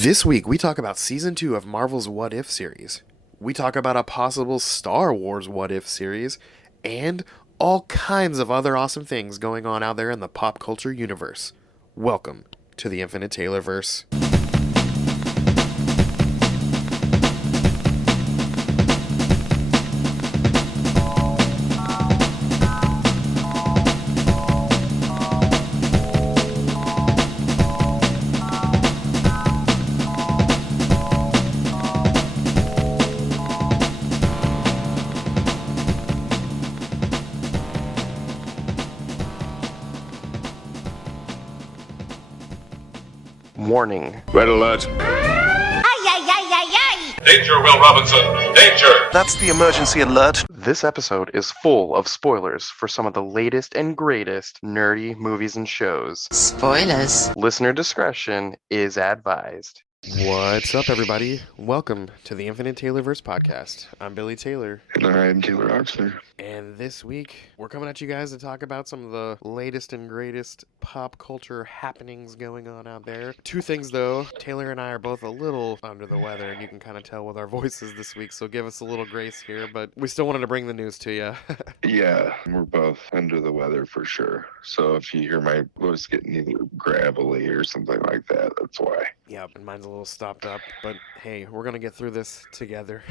This week, we talk about Season 2 of Marvel's What If series. We talk about a possible Star Wars What If series, and all kinds of other awesome things going on out there in the pop culture universe. Welcome to the Infinite Taylorverse. Warning. Red alert. Ay, ay, ay, ay, ay! Danger, Will Robinson. Danger. That's the emergency alert. This episode is full of spoilers for some of the latest and greatest nerdy movies and shows. Spoilers. Listener discretion is advised. What's up, everybody? Welcome to the Infinite Taylorverse podcast. I'm Billy Taylor. And I'm Taylor Oxner. And this week, we're coming at you guys to talk about some of the latest and greatest pop culture happenings going on out there. Two things, though. Taylor and I are both a little under the weather, and you can kind of tell with our voices this week, so give us a little grace here, but we still wanted to bring the news to you. Yeah, we're both under the weather for sure. So if you hear my voice getting either gravelly or something like that, that's why. Yep, and mine's a little stopped up, but hey, we're going to get through this together.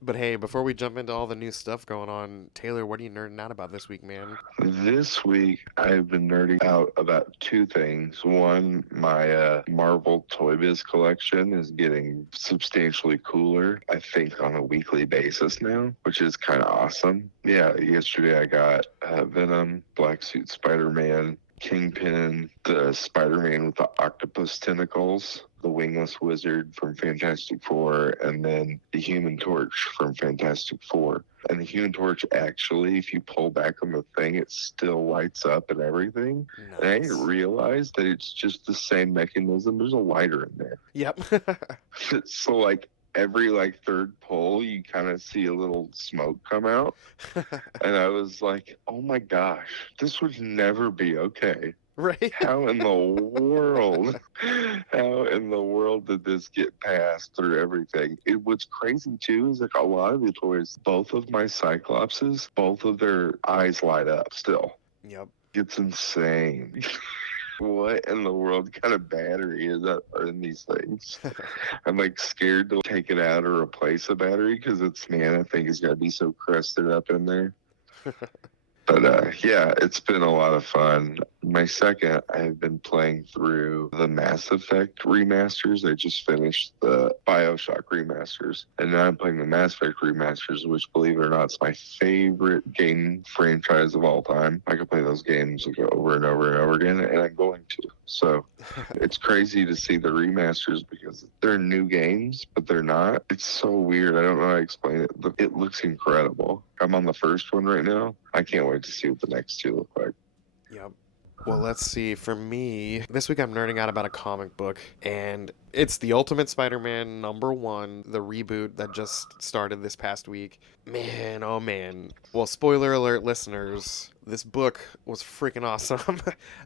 But hey, before we jump into all the new stuff going on, Taylor, what are you nerding out about this week, man? This week, I've been nerding out about two things. One, my Marvel Toy Biz collection is getting substantially cooler, I think, on a weekly basis now, which is kind of awesome. Yeah, yesterday I got Venom, Black Suit Spider-Man, Kingpin, the Spider-Man with the octopus tentacles, the Wingless Wizard from Fantastic Four, and then the Human Torch from Fantastic Four. And the Human Torch, actually, if you pull back on the thing, it still lights up and everything. Nice. And I didn't realize that it's just the same mechanism. There's a lighter in there. Yep. So, like, every third pull, you kind of see a little smoke come out. And I was like, oh my gosh, this would never be okay. Right? How in the world did this get passed through everything? What's crazy too is a lot of the toys, both of my Cyclopses, both of their eyes light up still. Yep. It's insane. What in the world kind of battery is that in these things? I'm scared to take it out or replace a battery because I think it's got to be so crusted up in there. But yeah, it's been a lot of fun. My second, I've been playing through the Mass Effect remasters. I just finished the BioShock remasters. And now I'm playing the Mass Effect remasters, which, believe it or not, is my favorite game franchise of all time. I could play those games over and over and over again, and I'm going to. So it's crazy to see the remasters because they're new games, but they're not. It's so weird. I don't know how to explain it. It looks incredible. I'm on the first one right now. I can't wait to see what the next two look like. Yep. Well, let's see. For me, this week I'm nerding out about a comic book, and it's the Ultimate Spider-Man #1, the reboot that just started this past week. Man, oh man. Well, spoiler alert, listeners, this book was freaking awesome.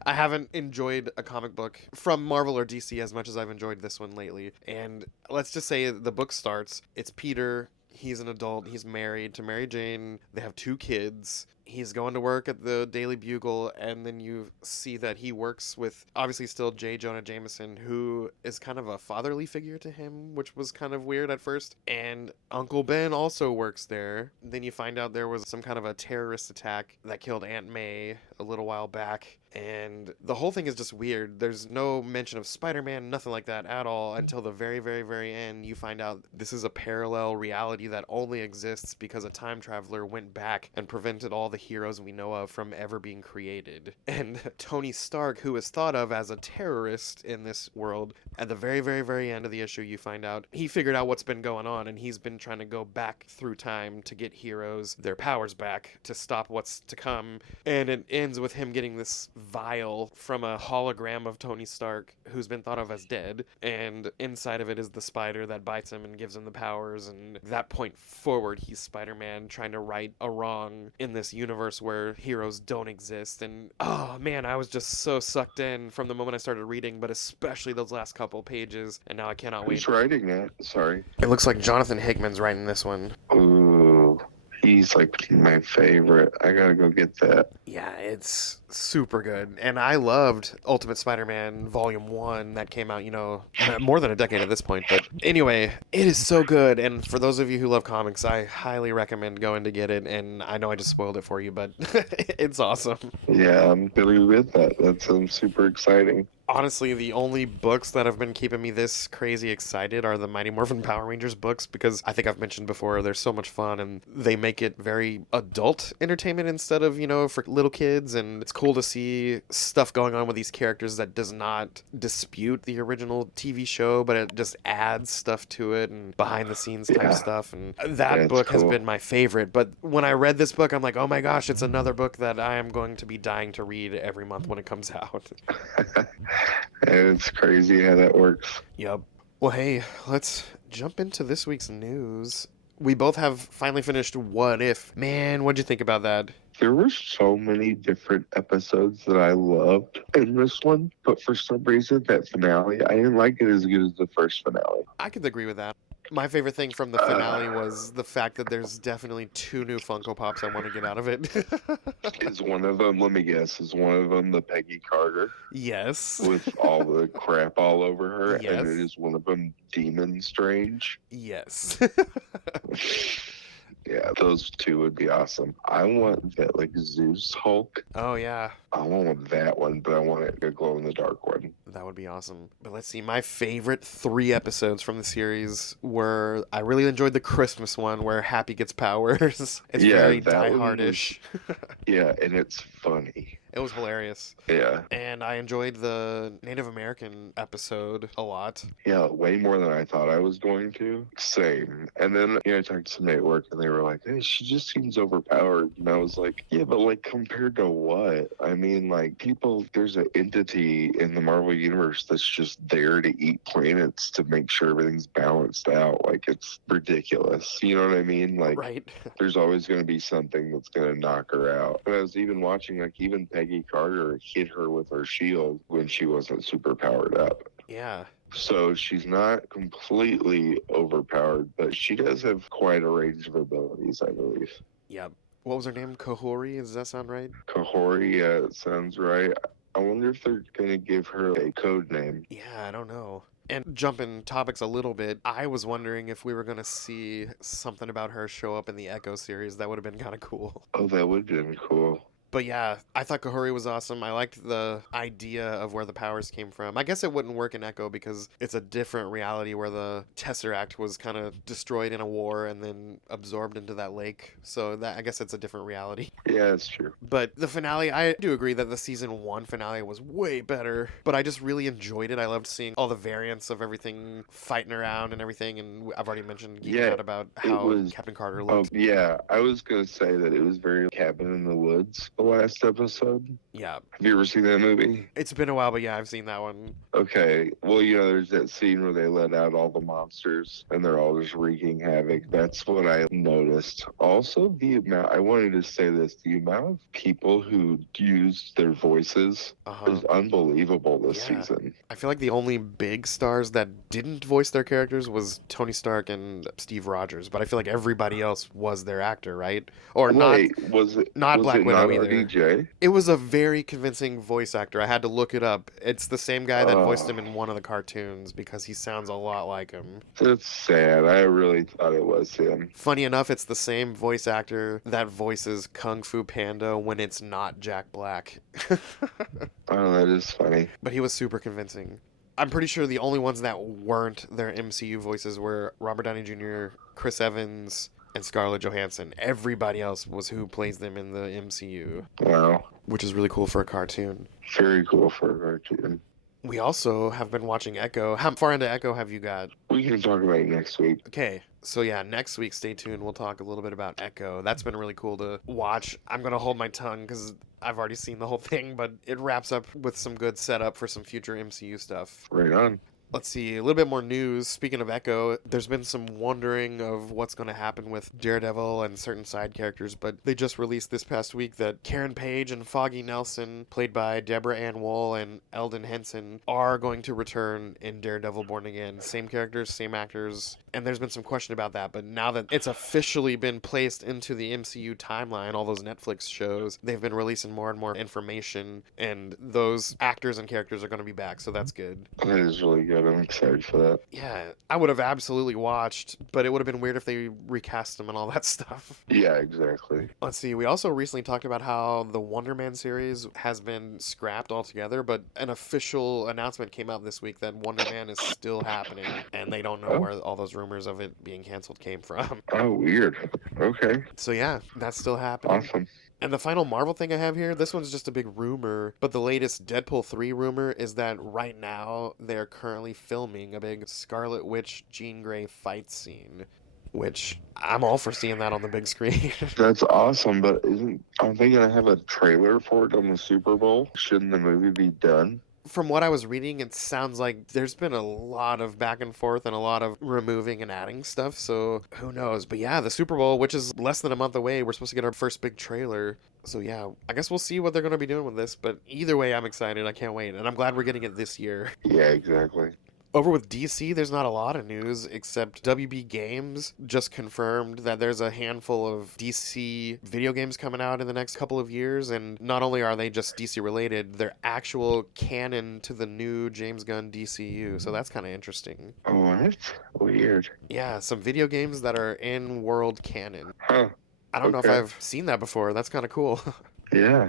I haven't enjoyed a comic book from Marvel or DC as much as I've enjoyed this one lately. And let's just say the book starts. It's Peter. He's an adult. He's married to Mary Jane. They have 2 kids. He's going to work at the Daily Bugle, and then you see that he works with, obviously still J. Jonah Jameson, who is kind of a fatherly figure to him, which was kind of weird at first. And Uncle Ben also works there. Then you find out there was some kind of a terrorist attack that killed Aunt May a little while back. And the whole thing is just weird. There's no mention of Spider-Man, nothing like that at all, until the very, very, very end. You find out this is a parallel reality that only exists because a time traveler went back and prevented all the heroes we know of from ever being created. And Tony Stark, who is thought of as a terrorist in this world, at the very, very, very end of the issue, you find out he figured out what's been going on, and he's been trying to go back through time to get heroes their powers back to stop what's to come. And it ends with him getting this vial from a hologram of Tony Stark, who's been thought of as dead, and inside of it is the spider that bites him and gives him the powers. And that point forward, he's Spider-Man trying to right a wrong in this universe where heroes don't exist. And oh man, I was just so sucked in from the moment I started reading, but especially those last couple pages. And now I cannot wait. Who's writing that? Sorry. It looks like Jonathan Hickman's writing this one. Ooh, he's like my favorite. I gotta go get that. Yeah, it's super good. And I loved Ultimate Spider-Man Volume 1 that came out, more than a decade at this point. But anyway, it is so good. And for those of you who love comics, I highly recommend going to get it. And I know I just spoiled it for you, but it's awesome. Yeah, I'm really with that. That sounds super exciting. Honestly, the only books that have been keeping me this crazy excited are the Mighty Morphin Power Rangers books, because I think I've mentioned before, they're so much fun and they make it very adult entertainment instead of, for little kids. And it's cool to see stuff going on with these characters that does not dispute the original TV show, but it just adds stuff to it and behind the scenes type stuff. And that book has been my favorite. But when I read this book, I'm like, oh my gosh, it's another book that I am going to be dying to read every month when it comes out. It's crazy how that works. Yep. Well, hey, let's jump into this week's news. We both have finally finished What If. Man, what'd you think about that? There were so many different episodes that I loved in this one, but for some reason, that finale, I didn't like it as good as the first finale. I could agree with that. My favorite thing from the finale was the fact that there's definitely 2 new Funko Pops I want to get out of it. Is one of them, let me guess, is one of them the Peggy Carter? Yes. With all the crap all over her? Yes. And it is one of them Demon Strange? Yes. Yeah, those 2 would be awesome. I want that, Zeus Hulk. Oh, yeah. I want that one, but I want it a glow-in-the-dark one. That would be awesome. But let's see, my favorite 3 episodes from the series were, I really enjoyed the Christmas one where Happy gets powers. It's very die-hardish. Yeah, and it's funny. It was hilarious. Yeah. And I enjoyed the Native American episode a lot. Yeah, way more than I thought I was going to. Same. And then, I talked to somebody at work and they were like, hey, she just seems overpowered. And I was like, yeah, but compared to what? I mean, there's an entity in the Marvel Universe that's just there to eat planets to make sure everything's balanced out. It's ridiculous. You know what I mean? Right. There's always going to be something that's going to knock her out. But I was even watching, even Peggy Carter hit her with her shield when she wasn't super powered up. Yeah. So she's not completely overpowered, but she does have quite a range of abilities, I believe. Yep. What was her name? Kahori? Does that sound right? Kahori, yeah, it sounds right. I wonder if they're going to give her a code name. Yeah, I don't know. And jumping topics a little bit, I was wondering if we were going to see something about her show up in the Echo series. That would have been kind of cool. Oh, that would have been cool. But yeah, I thought Kahori was awesome. I liked the idea of where the powers came from. I guess it wouldn't work in Echo because it's a different reality where the Tesseract was kind of destroyed in a war and then absorbed into that lake. So I guess it's a different reality. Yeah, that's true. But the finale, I do agree that the season 1 finale was way better. But I just really enjoyed it. I loved seeing all the variants of everything fighting around and everything. And I've already mentioned geeking out about how Captain Carter looked. Yeah, I was going to say that it was very Cabin in the Woods. Last episode. Yeah. Have you ever seen that movie? It's been a while, but yeah, I've seen that one. Okay. Well, there's that scene where they let out all the monsters and they're all just wreaking havoc. That's what I noticed. Also, I wanted to say this, the amount of people who used their voices is unbelievable this season. I feel like the only big stars that didn't voice their characters was Tony Stark and Steve Rogers, but I feel like everybody else was their actor, right? Or was Black Widow either. RDJ? It was a very convincing voice actor. I had to look it up. It's the same guy that voiced him in one of the cartoons because he sounds a lot like him. That's sad. I really thought it was him. Funny enough, it's the same voice actor that voices Kung Fu Panda when it's not Jack Black. Oh, that is funny. But he was super convincing. I'm pretty sure the only ones that weren't their MCU voices were Robert Downey Jr., Chris Evans, and Scarlett Johansson. Everybody else was who plays them in the MCU. Wow. Which is really cool for a cartoon. Very cool for a cartoon. We also have been watching Echo. How far into Echo have you got? We can talk about it next week. Okay, so yeah, next week, stay tuned. We'll talk a little bit about Echo. That's been really cool to watch. I'm going to hold my tongue because I've already seen the whole thing, but it wraps up with some good setup for some future MCU stuff. Right on. Let's see, a little bit more news. Speaking of Echo, there's been some wondering of what's going to happen with Daredevil and certain side characters, but they just released this past week that Karen Page and Foggy Nelson, played by Deborah Ann Woll and Eldon Henson, are going to return in Daredevil Born Again. Same characters, same actors, and there's been some question about that, but now that it's officially been placed into the MCU timeline, all those Netflix shows, they've been releasing more and more information, and those actors and characters are going to be back, so that's good. That is really good. I'm excited for that. Yeah, I would have absolutely watched, but it would have been weird if they recast them and all that stuff. Yeah, exactly. Let's see, we also recently talked about how the Wonder Man series has been scrapped altogether, but an official announcement came out this week that Wonder Man is still happening, and they don't know where all those rumors of it being canceled came from. Oh, weird. Okay. So yeah, that's still happening. Awesome. And the final Marvel thing I have here, this one's just a big rumor, but the latest Deadpool 3 rumor is that right now they're currently filming a big Scarlet Witch Jean Grey fight scene, which I'm all for seeing that on the big screen. That's awesome, but aren't they going to have a trailer for it on the Super Bowl? Shouldn't the movie be done? From what I was reading, it sounds like there's been a lot of back and forth and a lot of removing and adding stuff, so who knows. But yeah, the Super Bowl, which is less than a month away, we're supposed to get our first big trailer. So yeah, I guess we'll see what they're going to be doing with this, but either way, I'm excited. I can't wait, and I'm glad we're getting it this year. Yeah, exactly. Over with DC, there's not a lot of news, except WB Games just confirmed that there's a handful of DC video games coming out in the next couple of years, and not only are they just DC related, they're actual canon to the new James Gunn DCU, so that's kind of interesting. What? Weird. Yeah, some video games that are in world canon. Huh. I don't know if Okay. I've seen that before. That's kind of cool. Yeah.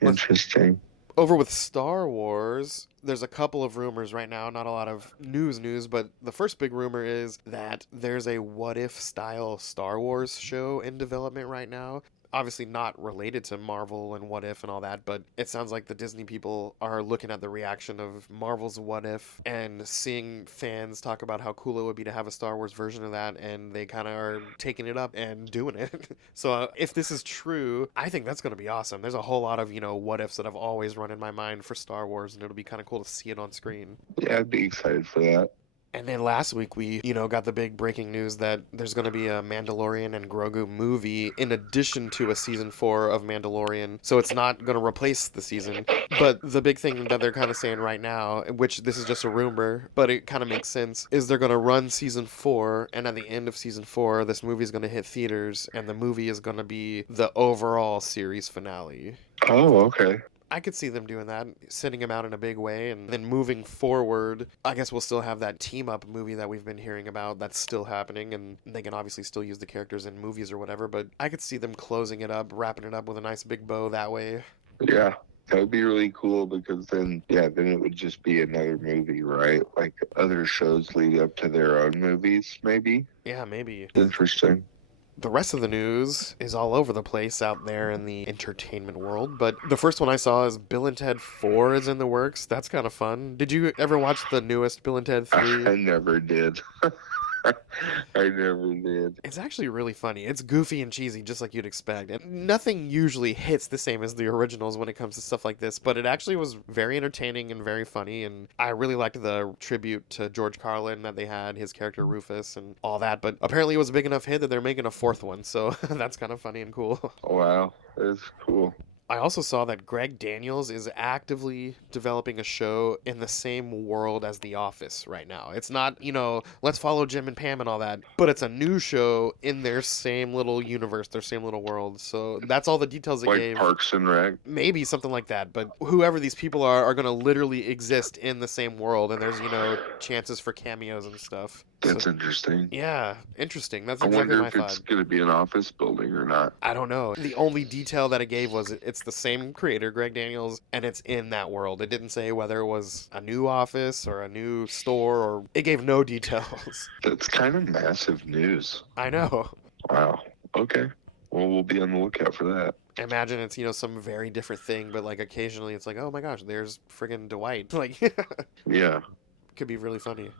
Interesting. Over with Star Wars, there's a couple of rumors right now, not a lot of news, but the first big rumor is that there's a What If style Star Wars show in development right now. Obviously not related to Marvel and What If and all that, but it sounds like the Disney people are looking at the reaction of Marvel's What If and seeing fans talk about how cool it would be to have a Star Wars version of that, and they kind of are taking it up and doing it. So if this is true, I think that's going to be awesome. There's a whole lot of, what ifs that have always run in my mind for Star Wars, and it'll be kind of cool to see it on screen. Yeah, I'd be excited for that. And then last week we, got the big breaking news that there's going to be a Mandalorian and Grogu movie in addition to a season 4 of Mandalorian. So it's not going to replace the season. But the big thing that they're kind of saying right now, which this is just a rumor, but it kind of makes sense, is they're going to run season 4, and at the end of season 4, this movie is going to hit theaters, and the movie is going to be the overall series finale. Oh, okay. I could see them doing that, sending him out in a big way, and then moving forward, I guess we'll still have that team-up movie that we've been hearing about that's still happening, and they can obviously still use the characters in movies or whatever, but I could see them closing it up, wrapping it up with a nice big bow that way. Yeah. That would be really cool because then it would just be another movie, right? Like other shows lead up to their own movies, maybe? Yeah, maybe. Interesting. The rest of the news is all over the place out there in the entertainment world, but the first one I saw is Bill and Ted 4 is in the works. That's kind of fun. Did you ever watch the newest Bill and Ted 3? I never did. I never did. It's actually really funny. It's goofy and cheesy, just like you'd expect. And nothing usually hits the same as the originals when it comes to stuff like this, but it actually was very entertaining and very funny, and I really liked the tribute to George Carlin that they had, his character Rufus, and all that, but apparently it was a big enough hit that they're making a 4th one, so that's kind of funny and cool. Wow, that's cool. I also saw that Greg Daniels is actively developing a show in the same world as The Office right now. It's not, let's follow Jim and Pam and all that, but it's a new show in their same little universe, their same little world. So that's all the details it Like gave. Parks and Rec? Maybe something like that, but whoever these people are going to literally exist in the same world, and there's, chances for cameos and stuff. That's interesting. Yeah, interesting. That's I exactly wonder my if thought. it's going to be an office building or not. I don't know. The only detail that it gave was it's the same creator, Greg Daniels, and it's in that world. It didn't say whether it was a new office or a new store, or it gave no details. That's kind of massive news. I know. Wow. Okay. Well, we'll be on the lookout for that. Imagine it's, some very different thing, but like occasionally it's like, oh my gosh, there's friggin' Dwight. Like, Yeah. could be really funny.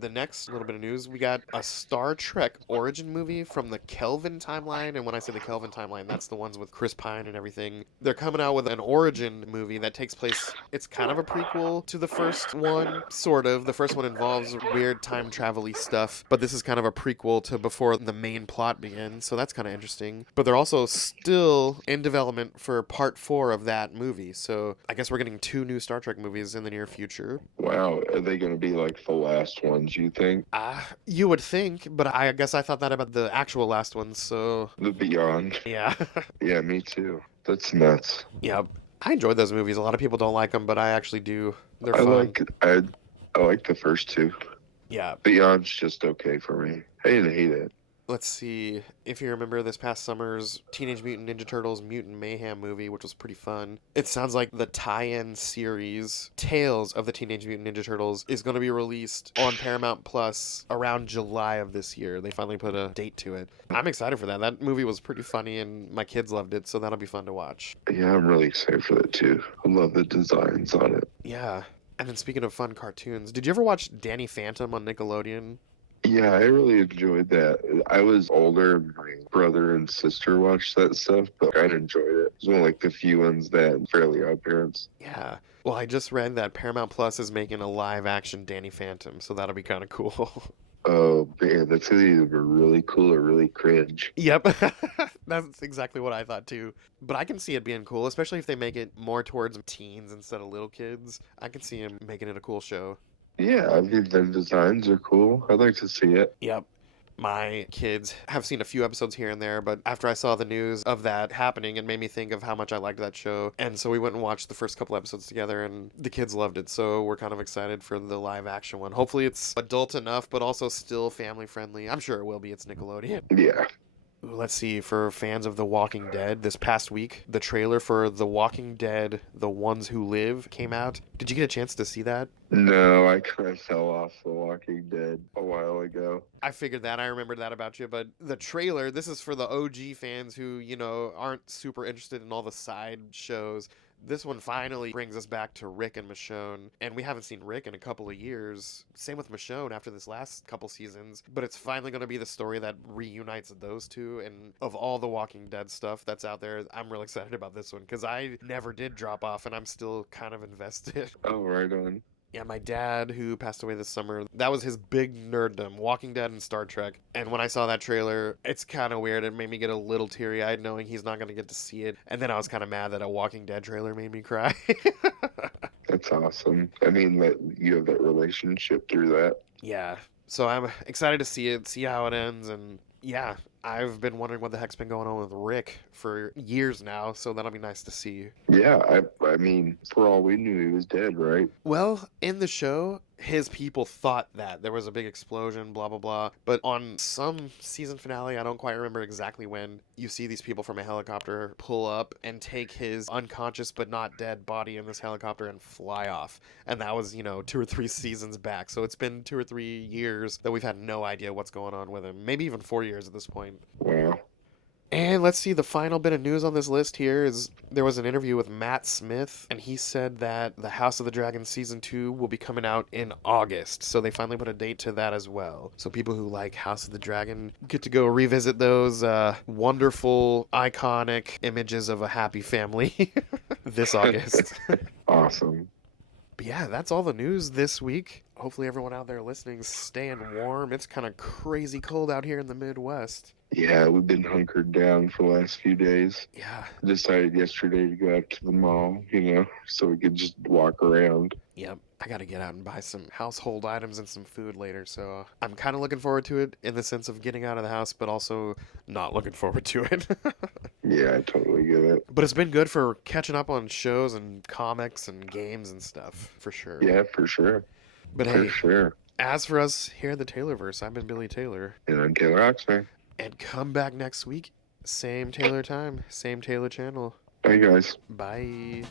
the next little bit of news, we got a Star Trek origin movie from the Kelvin timeline. And when I say the Kelvin timeline, that's the ones with Chris Pine and everything. They're coming out with an origin movie that takes place, it's kind of a prequel to the first one, sort of. The first one involves weird time travel-y stuff, but this is kind of a prequel to before the main plot begins, so that's kind of interesting. But they're also still in development for part 4 of that movie, so I guess we're getting 2 new Star Trek movies in the near future. Wow, are they going to be like the last ones, you think? You would think, but I guess I thought that about the actual last one, so The Beyond. yeah. Yeah, me too. That's nuts. Yeah, I enjoyed those movies. A lot of people don't like them, but I actually do. They're I fun. I like the first 2. Yeah. Beyond's just okay for me. I didn't hate it. Let's see if you remember this past summer's Teenage Mutant Ninja Turtles Mutant Mayhem movie, which was pretty fun. It sounds like the tie-in series Tales of the Teenage Mutant Ninja Turtles is going to be released on Paramount Plus around July of this year. They finally put a date to it. I'm excited for that. That movie was pretty funny and my kids loved it, so that'll be fun to watch. Yeah, I'm really excited for that too. I love the designs on it. Yeah. And then speaking of fun cartoons, did you ever watch Danny Phantom on Nickelodeon? Yeah, I really enjoyed that. I was older, and my brother and sister watched that stuff, but I enjoyed it. It was one of like the few ones that Fairly Odd Parents. Yeah. Well, I just read that Paramount Plus is making a live-action Danny Phantom, so that'll be kind of cool. Oh man, that's either really cool or really cringe. Yep. That's exactly what I thought too. But I can see it being cool, especially if they make it more towards teens instead of little kids. I can see him making it a cool show. Yeah, I mean the designs are cool. I'd like to see it. Yep. My kids have seen a few episodes here and there, but after I saw the news of that happening, it made me think of how much I liked that show. And so we went and watched the first couple episodes together, and the kids loved it. So we're kind of excited for the live action one. Hopefully it's adult enough, but also still family friendly. I'm sure it will be. It's Nickelodeon. Yeah. Ooh, let's see, for fans of The Walking Dead, this past week, the trailer for The Walking Dead, The Ones Who Live came out. Did you get a chance to see that? No, I kind of fell off The Walking Dead a while ago. I figured that. I remembered that about you. But the trailer, this is for the OG fans who, aren't super interested in all the side shows. This one finally brings us back to Rick and Michonne, and we haven't seen Rick in a couple of years. Same with Michonne after this last couple seasons, but it's finally going to be the story that reunites those two, and of all the Walking Dead stuff that's out there, I'm really excited about this one, because I never did drop off, and I'm still kind of invested. Oh, right on. Yeah, my dad, who passed away this summer, that was his big nerddom, Walking Dead and Star Trek. And when I saw that trailer, it's kind of weird. It made me get a little teary-eyed knowing he's not going to get to see it. And then I was kind of mad that a Walking Dead trailer made me cry. That's awesome. I mean, that you have that relationship through that. Yeah, so I'm excited to see it, see how it ends. And yeah, I've been wondering what the heck's been going on with Rick for years now, so that'll be nice to see. Yeah, I mean, for all we knew, he was dead, right? Well, in the show, his people thought that there was a big explosion, blah, blah, blah. But on some season finale, I don't quite remember exactly when, you see these people from a helicopter pull up and take his unconscious but not dead body in this helicopter and fly off. And that was, 2 or 3 seasons back. So it's been 2 or 3 years that we've had no idea what's going on with him. Maybe even 4 years at this point. Wow. And let's see, the final bit of news on this list here is there was an interview with Matt Smith, and he said that the House of the Dragon Season 2 will be coming out in August. So they finally put a date to that as well. So people who like House of the Dragon get to go revisit those wonderful, iconic images of a happy family this August. Awesome. But yeah, that's all the news this week. Hopefully everyone out there listening is staying warm. It's kind of crazy cold out here in the Midwest. Yeah, we've been hunkered down for the last few days. Yeah. Decided yesterday to go out to the mall, so we could just walk around. Yep. I got to get out and buy some household items and some food later, so I'm kind of looking forward to it in the sense of getting out of the house, but also not looking forward to it. Yeah, I totally get it. But it's been good for catching up on shows and comics and games and stuff, for sure. Yeah, for sure. But For hey, sure. as for us here at the Taylorverse, I've been Billy Taylor. And I'm Taylor Oxman. And come back next week, same Taylor time, same Taylor channel. Bye, guys. Bye.